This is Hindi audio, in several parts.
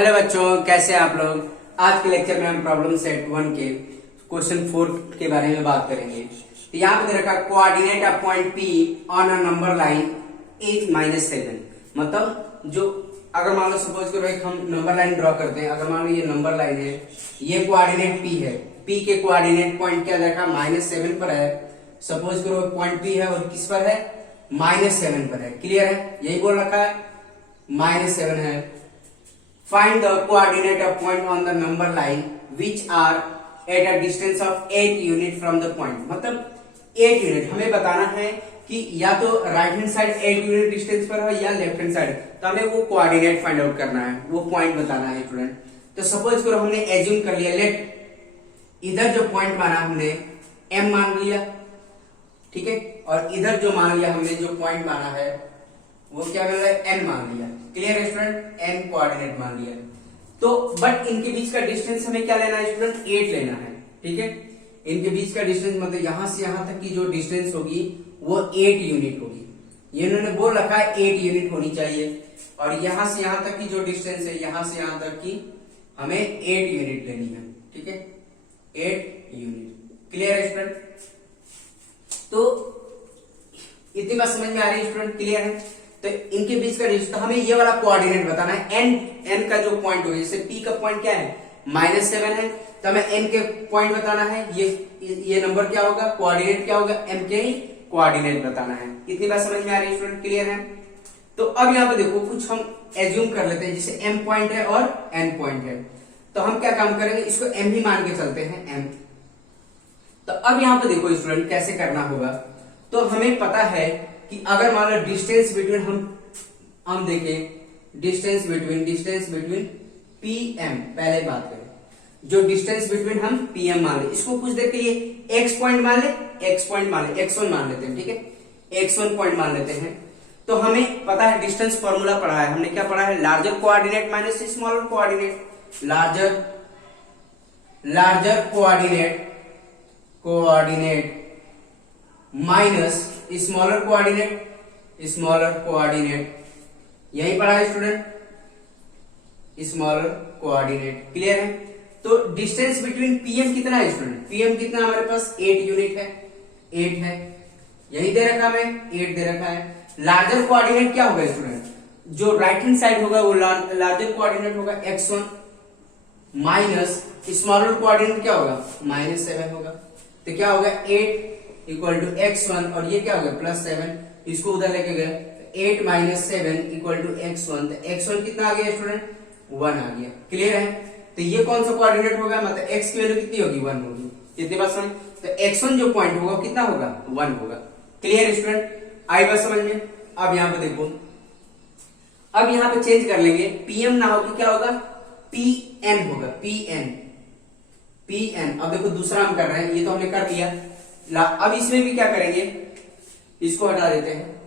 हेलो बच्चों, कैसे हैं आप लोग। आज के लेक्चर में हम प्रॉब्लम सेट 1 के क्वेश्चन 4 के बारे में बात करेंगे। तो यहाँ पे दे रखा coordinate a point P on a number line is -7। मतलब जो अगर मान लो सपोज करो एक हम नंबर लाइन ड्रॉ करते हैं। अगर मान लो ये नंबर लाइन है, ये कोऑर्डिनेट P है। P के कोऑर्डिनेट पॉइंट क्या देखा -7 पर है। सपोज करो पॉइंट P है और किस पर है, -7 पर है। क्लियर है, यही बोल रखा है, -7 है। Find the coordinate of point on the number line which are at a distance of 8 unit from the point। मतलब 8 यूनिट हमें बताना है कि या तो right hand side 8 unit distance पर है या लेफ्ट हैंड साइड। तो हमें वो कोऑर्डिनेट फाइंड आउट करना है, वो पॉइंट बताना है स्टूडेंट। तो सपोज करो हमने एज्यूम कर लिया, लेट इधर जो पॉइंट माना हमने M मान लिया, ठीक है, और इधर जो मान लिया हमने, जो पॉइंट माना है वो क्या मिल रहा है, N मान लिया। क्लियर है स्टूडेंट, N कोऑर्डिनेट मान लिया। तो बट इनके बीच का डिस्टेंस हमें क्या लेना है स्टूडेंट, 8 लेना है। ठीक है, इनके बीच का डिस्टेंस मतलब यहां से यहां तक की जो डिस्टेंस होगी वो 8 यूनिट होगी। ये इन्होंने बोल रखा है 8 यूनिट होनी चाहिए। और यहां से यहां तक की जो डिस्टेंस है, यहां से यहां तक की हमें 8 यूनिट लेनी है। ठीक है, 8 यूनिट। क्लियर है स्टूडेंट, तो इतनी बात समझ में आ रही है स्टूडेंट, क्लियर है। तो इनके बीच का डिस्टेंस, तो हमें ये वाला कोऑर्डिनेट बताना है। n का जो पॉइंट होगा, जैसे p का पॉइंट क्या है, -7 है, तो हमें n के पॉइंट बताना है। ये नंबर क्या होगा, कोऑर्डिनेट क्या होगा, m के ही कोऑर्डिनेट बताना है। इतनी बात समझ में आ रही है स्टूडेंट, क्लियर है। तो अब यहाँ पे देखो कुछ हम एज्यूम कर लेते हैं, जैसे m पॉइंट है और n पॉइंट है। तो हम क्या काम करेंगे, इसको m ही मान के चलते हैं, m। तो अब यहाँ पे देखो स्टूडेंट कैसे करना होगा। तो हमें पता है कि अगर मान लो डिस्टेंस बिटवीन हम देखें, डिस्टेंस बिटवीन पी एम, पहले बात करें जो डिस्टेंस बिटवीन हम पी एम मान ले, इसको कुछ देर के लिए एक्स पॉइंट मान ले, x1 मान लेते हैं। ठीक है, x1 पॉइंट मान लेते हैं। तो हमें पता है डिस्टेंस फॉर्मूला पढ़ा है हमने, क्या पढ़ा है, larger coordinate minus smaller coordinate. Larger coordinate minus smaller coordinate, यही पढ़ा है स्टूडेंट, स्मॉलर कोऑर्डिनेट। क्लियर है। तो डिस्टेंस बिटवीन पीएम कितना है स्टूडेंट, पीएम कितना हमारे पास 8 यूनिट है, 8 है, यही दे रखा हमें, 8 दे रखा है। लार्जर कोऑर्डिनेट क्या होगा स्टूडेंट, जो राइट हैंड साइड होगा वो लार्जर कोऑर्डिनेट होगा x1 माइनस स्मॉलर कोऑर्डिनेट क्या होगा, -7 होगा। तो क्या होगा, 8 इक्वल टू x1 और ये क्या हो गया +7, इसको उधर लेके गए, 8 - 7 इक्वल टू x1। तो x1 कितना आ गया स्टूडेंट, 1 आ गया। क्लियर है। तो ये कौन सा कोऑर्डिनेट होगा, मतलब x की वैल्यू कितनी होगी, 1 होगी। कितनी बात समझ, तो x1 जो पॉइंट होगा कितना होगा, 1 होगा। क्लियर स्टूडेंट, आई बात समझ में। अब यहाँ पे देखो, अब यहाँ पे चेंज कर लेंगे, pm ना होगी क्या होगा, pn होगा, pn। अब देखो दूसरा हम कर रहे हैं, ये तो हमने कर लिया। अब इसमें भी क्या करेंगे, इसको हटा देते हैं।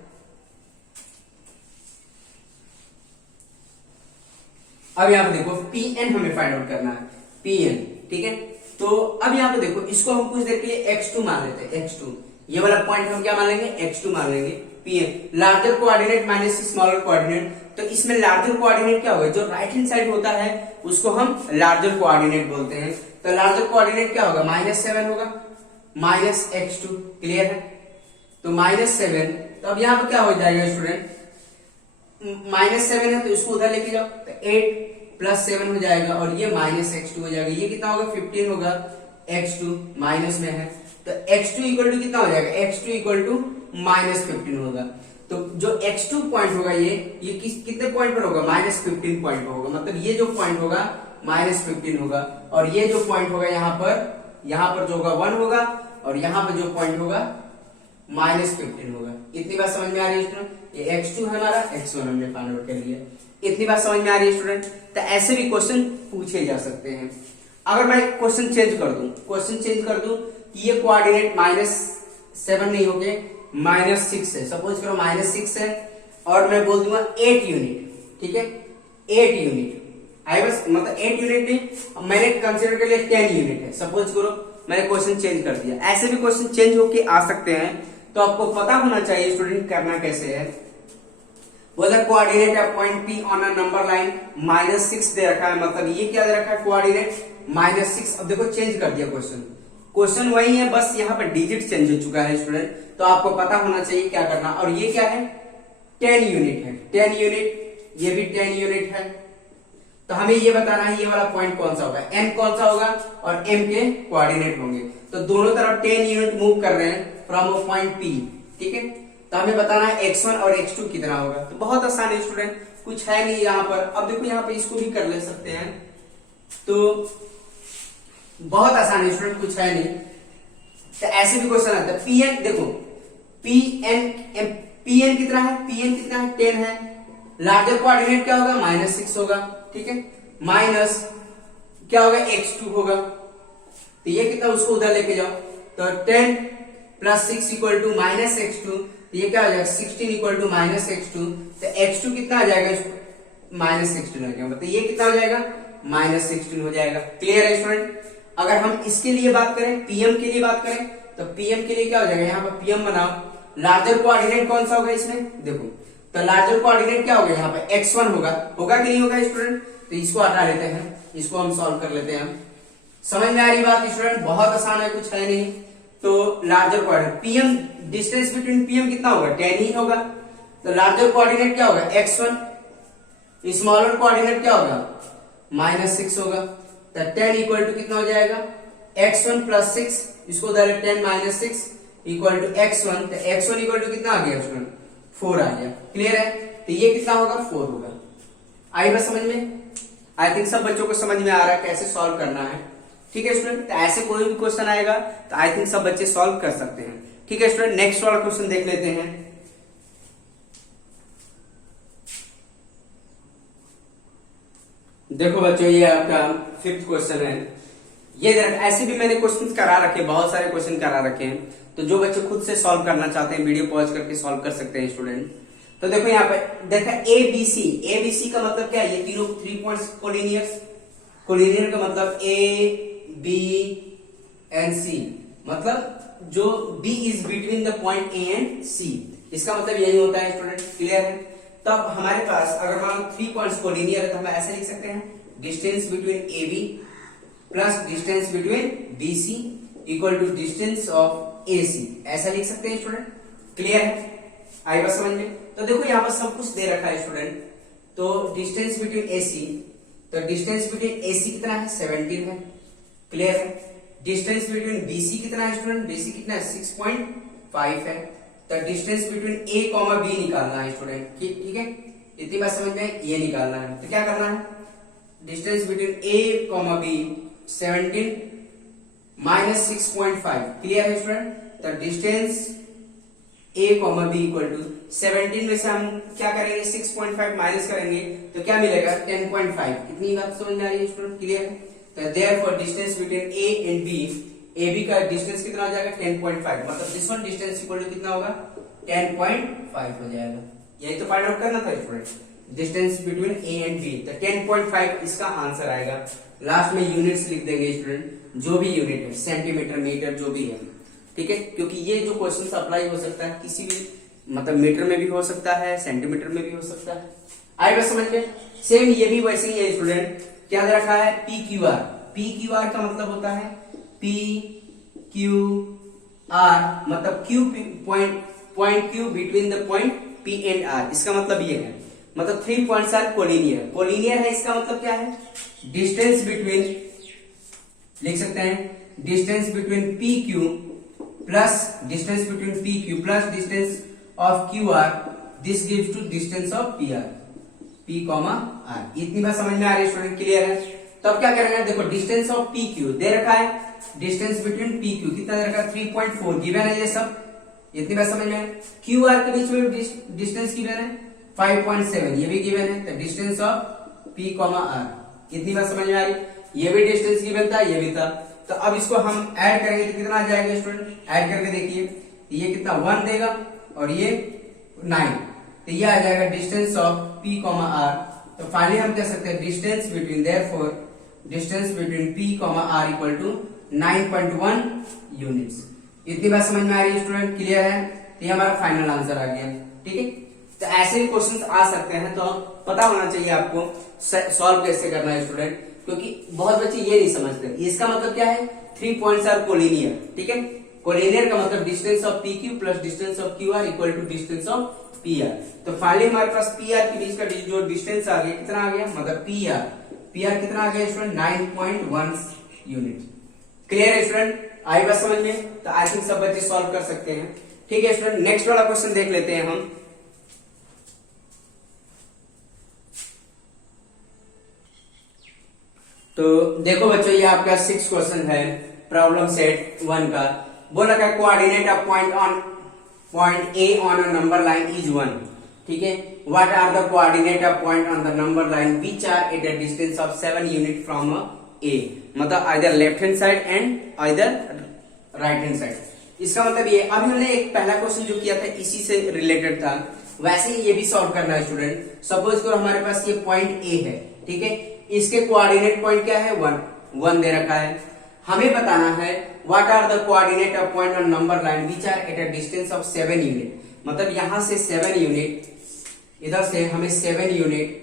अब यहां पे देखो Pn हमें फाइंड आउट करना है, Pn। ठीक है, तो अब यहां पे देखो इसको हम कुछ देर के लिए x2 मान लेते हैं, x2। ये वाला पॉइंट हम क्या मान लेंगे, x2 मान लेंगे। Pn larger coordinate minus smaller coordinate. तो इसमें लार्जर कोऑर्डिनेट क्या होगा, जो राइट हैंड साइड होता है उसको हम लार्जर कोऑर्डिनेट बोलते हैं। तो लार्जर कोऑर्डिनेट क्या होगा, -7 होगा, -x2। क्लियर है, तो -7। तो अब यहां पर क्या हो जाएगा स्टूडेंट, -7 है तो इसको उधर लेके जाओ, तो 8 + 7 हो जाएगा और ये -x2 हो जाएगा। ये कितना होगा, 15 होगा, x2 माइनस में है, तो x2 इक्वल टू कितना हो जाएगा, x2 इक्वल टू -15 होगा। तो जो x2 पॉइंट होगा ये कितने पॉइंट पर होगा, -15 पॉइंट पर होगा। मतलब ये जो पॉइंट होगा -15 होगा, और ये जो पॉइंट होगा यहाँ पर जो होगा 1 होगा, और यहाँ पर जो पॉइंट होगा -15 होगा। इतनी बात समझ में आ रही है स्टूडेंट। ये x2 है हमारा, x1 हमने फाइंड आउट कर लिया। इतनी बात समझ में आ रही है स्टूडेंट। तो ऐसे भी क्वेश्चन पूछे जा सकते हैं। अगर मैं क्वेश्चन चेंज कर दूं कि ये कोऑर्डिनेट -7 नहीं होके -6 है, सपोज करो -6 है, और मैं बोल दूंगा 8 यूनिट। ठीक है, 8 यूनिट आई बस, मतलब 8 यूनिट नहीं, मैंने कंसिडर कर लिया 10 यूनिट है। सपोज करो मैंने क्वेश्चन चेंज कर दिया। ऐसे भी क्वेश्चन चेंज होके आ सकते हैं, तो आपको पता होना चाहिए स्टूडेंट करना कैसे है। बोला coordinate of point P on a number line -6 दे रखा है, मतलब ये क्या दे रखा है कोऑर्डिनेट -6। अब देखो चेंज कर दिया क्वेश्चन वही है, बस यहाँ पर डिजिट चेंज हो चुका है स्टूडेंट, तो आपको पता होना चाहिए क्या करना। और ये क्या है 10 यूनिट है, 10 यूनिट, ये भी 10 यूनिट है। तो हमें ये बताना है ये वाला पॉइंट कौन सा होगा, एम कौन सा होगा और एम के कोऑर्डिनेट होंगे। तो दोनों तरफ 10 यूनिट मूव कर रहे हैं फ्रॉम अ पॉइंट पी, ठीक है। तो हमें बताना है x1 और x2 कितना होगा। तो बहुत आसान है स्टूडेंट, कुछ है नहीं यहाँ पर। अब देखो यहाँ पे इसको भी कर ले सकते हैं, तो बहुत आसान है स्टूडेंट, कुछ है नहीं। तो ऐसे भी क्वेश्चन आता है pn, देखो pn कितना है, pn कितना है 10 है, लार्जर कोऑर्डिनेट क्या होगा -6 होगा, ठीक है, माइनस क्या होगा x2 होगा। तो ये कितना उसको उधर लेके जाओ, तो 10 + 6 = -x2, तो ये क्या हो जाएगा 16 = -x2। तो x2 कितना आ जाएगा, -16 हो जाएगा, तो ये कितना हो जाएगा -16 हो जाएगा। क्लियर है स्टूडेंट। अगर हम इसके लिए बात करें, पीएम के लिए बात करें, तो पीएम के लिए क्या हो जाएगा, यहाँ पर पीएम बनाओ, लार्जर कोऑर्डिनेट कौन सा होगा इसमें, देखो तो लार्जर कोऑर्डिनेट क्या होगा यहाँ पे x1 होगा कि नहीं होगा स्टूडेंट। तो इसको हटा लेते हैं, इसको हम सॉल्व कर लेते हैं। समझ में आ रही बात स्टूडेंट, बहुत आसान है, कुछ है नहीं। तो larger coordinate PM, distance between PM कितना होगा 10 ही होगा। तो लार्जर कोऑर्डिनेट क्या होगा x1, स्मॉलर कोऑर्डिनेट क्या होगा -6 होगा। तो 10 = कितना हो जाएगा x1 + 6, इसको उधर 10 - 6 = x1। तो x1 = कितना आ गया स्टूडेंट 4 आ गया। क्लियर है। तो ये कितना होगा 4 होगा। आई बात समझ में, आई थिंक सब बच्चों को समझ में आ रहा है कैसे सॉल्व करना है, ठीक है स्टूडेंट। तो ऐसे कोई भी क्वेश्चन आएगा तो आई थिंक सब बच्चे सॉल्व कर सकते हैं, ठीक है स्टूडेंट। नेक्स्ट वाला क्वेश्चन देख लेते हैं। देखो बच्चों ये आपका 5th क्वेश्चन है। ये ऐसे भी मैंने क्वेश्चन करा रखे, बहुत सारे क्वेश्चन करा रखे हैं, तो जो बच्चे खुद से सॉल्व करना चाहते हैं वीडियो पॉज करके सॉल्व कर सकते हैं स्टूडेंट। तो देखो यहाँ पे देखा एबीसी का मतलब क्या है, ये तीनों 3 पॉइंट्स कोलिनियर का मतलब ए बी एंड सी, मतलब जो B is between the point A and C, इसका मतलब यही होता है स्टूडेंट। क्लियर है। तब हमारे पास अगर मान लो 3 पॉइंट्स कोलिनियर है तो हम ऐसे लिख सकते हैं distance between A B plus distance between B C equal to distance of A C, ऐसा लिख सकते हैं स्टूडेंट। क्लियर है, आई बात समझ में। तो देखो यहाँ पर सब कुछ दे रखा है स्टूडेंट। तो डिस्टेंस बिटवीन ए सी, तो डिस्टेंस बिटवीन ए सी कितना है 17 है। क्लियर है। डिस्टेंस बिटवीन बी सी कितना है स्टूडेंट, बी सी कितना है 6.5 है। तो distance between A comma B निकालना है स्टूडेंट, ठीक है, इतनी बात समझ में, ये निकालना है। तो क्या करना है, distance between A comma B 17 - 6.5। Clear है स्टूडेंट। तो distance A comma B equal to 17 में से हम क्या करेंगे 6.5 माइनस करेंगे तो क्या मिलेगा 10.5। कितनी बात समझ में आ रही है स्टूडेंट। क्लियर है। तो therefore distance between A and B, A B का डिस्टेंस कितना हो जाएगा 10.5, मतलब this one distance equal to कितना होगा 10.5 हो जाएगा। यही तो फाइंड आउट करना था student, distance between A and B. तो 10.5 इसका आंसर आएगा। लास्ट में यूनिट्स लिख देंगे स्टूडेंट, जो भी यूनिट है, सेंटीमीटर मीटर जो भी है, ठीक है, क्योंकि ये जो क्वेश्चन अप्लाई हो सकता है किसी भी मतलब मीटर में भी हो सकता है, सेंटीमीटर में भी हो सकता है। आई बात समझ में। सेम ये भी वैसे ही है स्टूडेंट। क्या दे रखा है P Q R, P Q R का मतलब होता है पी क्यू आर, मतलब Q point Q between the point P and R, इसका मतलब ये है, मतलब 3 पॉइंट्स आर कोलिनियर है। इसका मतलब क्या है, डिस्टेंस बिटवीन, लिख सकते हैं distance between P Q plus distance between P Q plus distance of Q R, this gives to distance of P R, P comma R. इतनी बात समझ में आ रही है स्टूडेंट। क्लियर है। तो अब क्या करेंगे, देखो डिस्टेंस ऑफ पी क्यू दे रखा है, डिस्टेंस बिटवीन पी क्यू कितना दे रखा है 3.4 गिवन है ये सब, इतनी बात समझ में। क्यू आर के बीच में डिस्टेंस गिवन है 5.7, ये भी गिवन है। तो distance of P comma R, इतनी बात समझ में आ रही। ये भी डिस्टेंस गिवन था, ये भी था। तो अब इसको हम ऐड करेंगे तो कितना आ जाएगा स्टूडेंट, ऐड करके देखिए, ये कितना 1 देगा और ये 9, तो ये आ जाएगा distance of P comma R. तो फाइनली हम कह सकते हैं distance between, therefore distance between P comma R equal to 9.1 units. इतनी बात समझ में आ रही है स्टूडेंट। क्लियर है। तो ये हमारा फाइनल आंसर आ गया, ठीक है। तो ऐसे क्वेश्चंस आ सकते हैं, तो पता होना चाहिए आपको सॉल्व कैसे करना है स्टूडेंट, क्योंकि बहुत बच्चे ये नहीं समझते। इसका मतलब क्या है, 3 पॉइंट्स आर कोलिनियर, ठीक है। कोलिनियर का मतलब distance of P Q plus distance of Q R equal to distance of P R. तो फाइनली हमारे पास पी आर के बीच का जो डिस्टेंस आ गया, कितना आ गया, मतलब पी आर कितना आ गया स्टूडेंट, 9.1 यूनिट। क्लियर है स्टूडेंट, आई बात समझ में? तो आई थिंक सब बच्चे सॉल्व कर सकते हैं, ठीक है स्टूडेंट। नेक्स्ट वाला क्वेश्चन देख लेते हैं हम। तो देखो बच्चों, ये आपका 6 क्वेश्चन है प्रॉब्लम सेट 1 का। बोल रखा है coordinate of point A on a number line is 1, ठीक है। What are the coordinate of point on the number line which are at a distance of 7 unit from a A, मतलब either left hand side and either right hand side. इसका मतलब ये, अभी हमने एक पहला क्वेश्चन जो किया था इसी से रिलेटेड था, वैसे ही ये भी सॉल्व करना है स्टूडेंट। सपोज करो हमारे पास ये पॉइंट ए है, ठीक है। इसके कोऑर्डिनेट पॉइंट क्या है, 1 दे रखा है। हमें बताना है what are the coordinate of point on number line which are at a distance of 7 unit, मतलब यहां से 7 यूनिट, इधर से हमें 7 यूनिट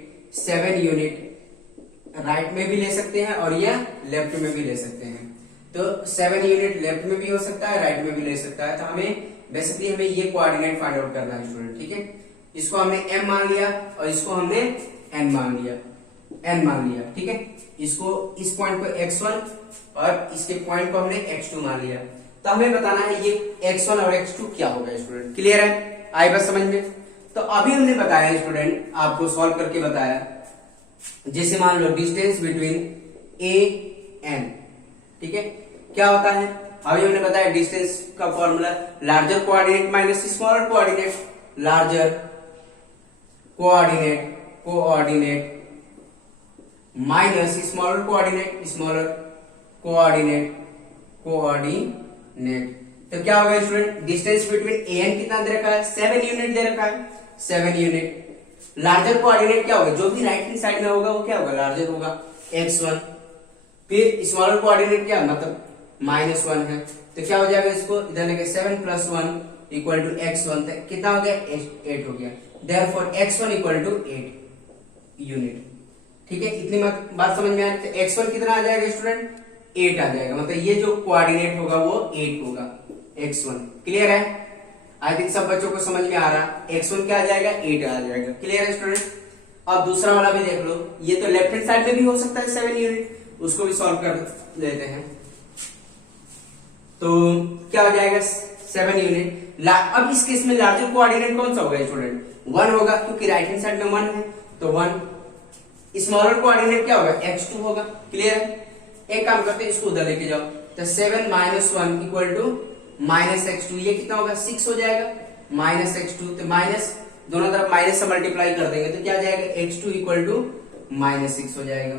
राइट में भी ले सकते हैं और यह लेफ्ट में भी ले सकते हैं। तो 7 यूनिट लेफ्ट में भी हो सकता है, राइट में भी ले सकता है। तो हमें बेसिकली हमें ये कोऑर्डिनेट फाइंड आउट करना है स्टूडेंट, ठीक है। इसको हमने m मान लिया और इसको हमने n मान लिया, ठीक है। इसको इस पॉइंट को x1 और इसके पॉइंट को हमने x2 मान लिया। तो हमें बताना है ये x1 और x2 क्या होगा स्टूडेंट। क्लियर है, आई बस समझ में? तो अभी हमने बताया स्टूडेंट, आपको सॉल्व करके बताया, जैसे मान लो डिस्टेंस बिटवीन a n, ठीक है, क्या होता है। अभी हमने बताया डिस्टेंस का formula larger coordinate minus smaller coordinate, larger coordinate minus smaller coordinate. तो क्या होगा student, distance between A N कितना दे रखा है, 7 यूनिट दे रखा है, 7 यूनिट। लार्जर कोऑर्डिनेट क्या होगा, जो भी राइट हैंड साइड में होगा वो क्या होगा, लार्जर होगा, x1। फिर स्मॉलर कोऑर्डिनेट क्या, मतलब -1 है, तो क्या हो जाएगा, इसको इधर लेके 7 + 1 इक्वल टू x1, तो कितना हो गया, 8 हो गया। Therefore x1 equal to 8 unit, ठीक है। इतनी बात समझ में आ रही है। x1 कितना आ जाएगा स्टूडेंट, 8 आ जाएगा, मतलब ये जो कोऑर्डिनेट होगा वो 8 होगा, x1। क्लियर है, आई थिंक सब बच्चों को समझ में आ रहा। x1 क्या आ जाएगा, 8 आ जाएगा। क्लियर है स्टूडेंट। अब दूसरा वाला भी देख लो, ये तो लेफ्ट हैंड साइड में भी हो सकता है 7 यूनिट, उसको भी सॉल्व कर लेते हैं। तो क्या हो जाएगा, 7 यूनिट। अब इस केस में लार्जर कोऑर्डिनेट कौन सा होगा स्टूडेंट, 1 होगा, क्योंकि राइट हैंड साइड में 1 है, तो 1। स्मॉलर कोऑर्डिनेट क्या होगा, x2 होगा। क्लियर है, एक काम करते हैं, इसको उधर लेके जाओ, तो 7 - 1 इक्वल टू -x2, ये कितना होगा, 6 हो जाएगा, -x2। तो माइनस दोनों तरफ माइनस से मल्टीप्लाई कर देंगे तो क्या आ जाएगा, x2 इक्वल टू -6 हो जाएगा।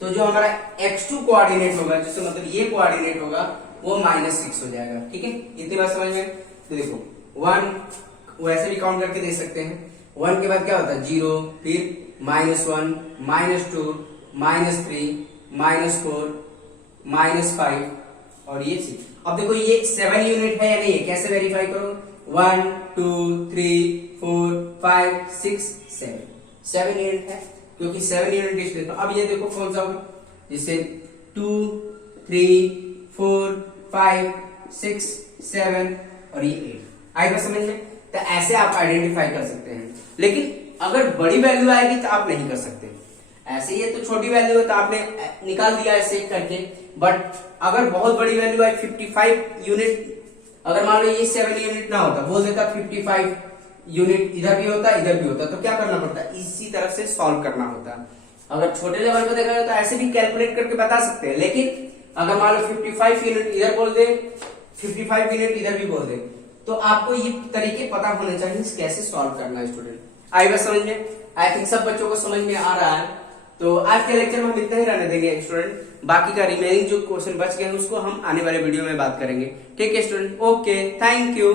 तो जो हमारा x2 कोऑर्डिनेट होगा, जिससे मतलब ये कोऑर्डिनेट होगा, वो -6 हो जाएगा। ठीक है, इतनी बात समझ में। तो देखो 1 वैसे भी काउंट करके दे सकते हैं, 1 के बाद क्या होता है 0, फिर -1, -2, -3, -4, -5 और ये 6। अब देखो ये 7 यूनिट है या नहीं है, कैसे वेरीफाई करो, 1 2 3 4 5 6 7 यूनिट है, क्योंकि 7 यूनिट डिस्टेंस। तो अब ये देखो कौन सा होगा, जिससे 2 3 4 5 6 7 और ये 8 आएगा समझ में। तो ऐसे आप आइडेंटिफाई कर सकते हैं, लेकिन अगर बड़ी वैल्यू आएगी तो आप नहीं कर सकते। ऐसे ये तो छोटी वैल्यू है तो आपने निकाल दिया ऐसे करके, बट अगर बहुत बड़ी वैल्यू आए 55 यूनिट, अगर मान लो ये 7 यूनिट ना होता, बोल देता 55 यूनिट इधर भी होता इधर भी होता, तो क्या करना पड़ता, इसी तरफ से सॉल्व करना होता। अगर छोटे लेवल पे देखा जाए तो ऐसे भी कैलकुलेट करके बता सकते हैं, लेकिन अगर मान लो 55 यूनिट इधर बोल दे, 55 यूनिट इधर भी बोल दे, तो आपको ये तरीके पता होने चाहिए कैसे सॉल्व करना है स्टूडेंट। आई बात समझ में, आई थिंक सब बच्चों को समझ में आ रहा है। तो आज के लेक्चर में हम इतना ही रहने देंगे स्टूडेंट, बाकी का रिमेनिंग जो क्वेश्चन बच गए हैं उसको हम आने वाले वीडियो में बात करेंगे। ठीक है स्टूडेंट, ओके, थैंक यू।